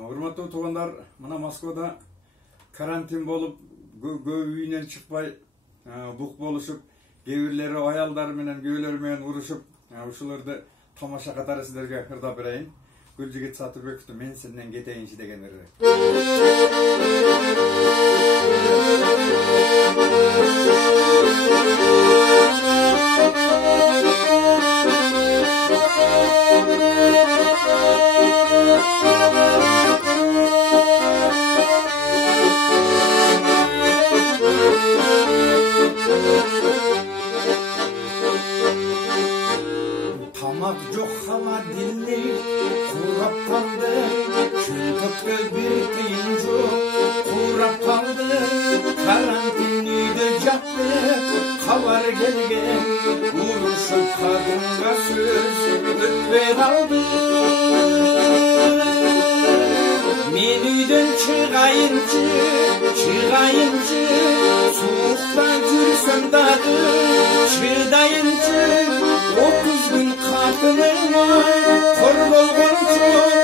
Урматтуу туугандар, мына Москвада карантин болуп, көп үйүнөн чыкпай, бук болушуп, кээ бирлери аялдары менен, күйөөлөрү менен урушуп, ушуларды тамаша катары сиздерге ырдап берейин. Гүлжигит Сатырбековду мен сенден кетейинчи деген ырды. Tamak yok hala dilli, kurap kaldı, kültükte bir kıyıncu, kurap kaldı, karantinide yattı, kavar gelgen, vuruşup kadınga söz, ötme kaldı. Men uyden çıkayınca, soğukta yürüsem dağı, çıdayınca, 30 gün katınıma kor bolgonçu